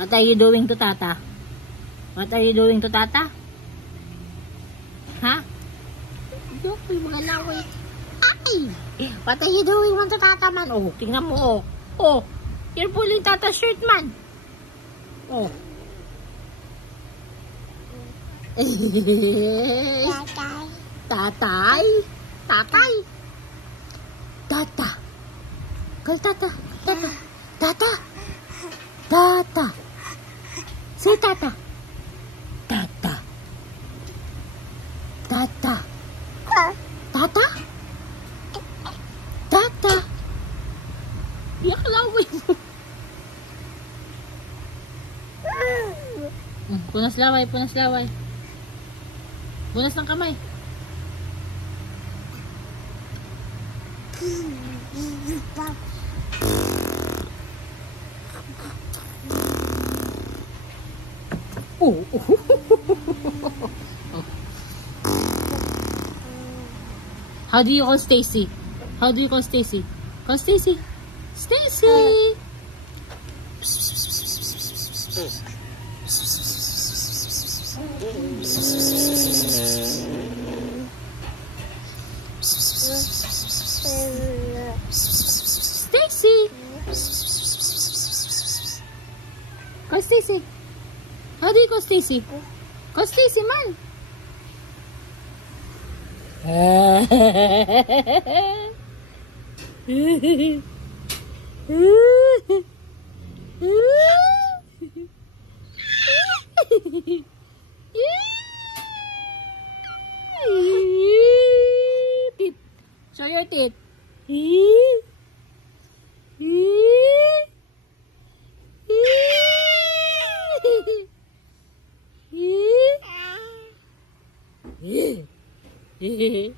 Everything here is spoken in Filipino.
What are you doing to Tata? What are you doing to Tata? Ha? Yok, yung mga laway. Ay! What are you doing man to Tata man? Oh, tingnan mo oh. Oh, you're pulling Tata's shirt man. Oh. Tatay. Tatay? Tatay? Tata. Call Tata. Tata. Tata. Tata. Say Tata. Tata. Tata. Tata? Tata. Yak laway mo. Punas laway, punas laway. Punas ng kamay. Oh. How do you call Stacy? How do you call Stacy? Call Stacy. Stacy. Stacy. Call Stacy. How do you call Stacy? Call Stacy, man. Teeth. Show your teeth. Yeah.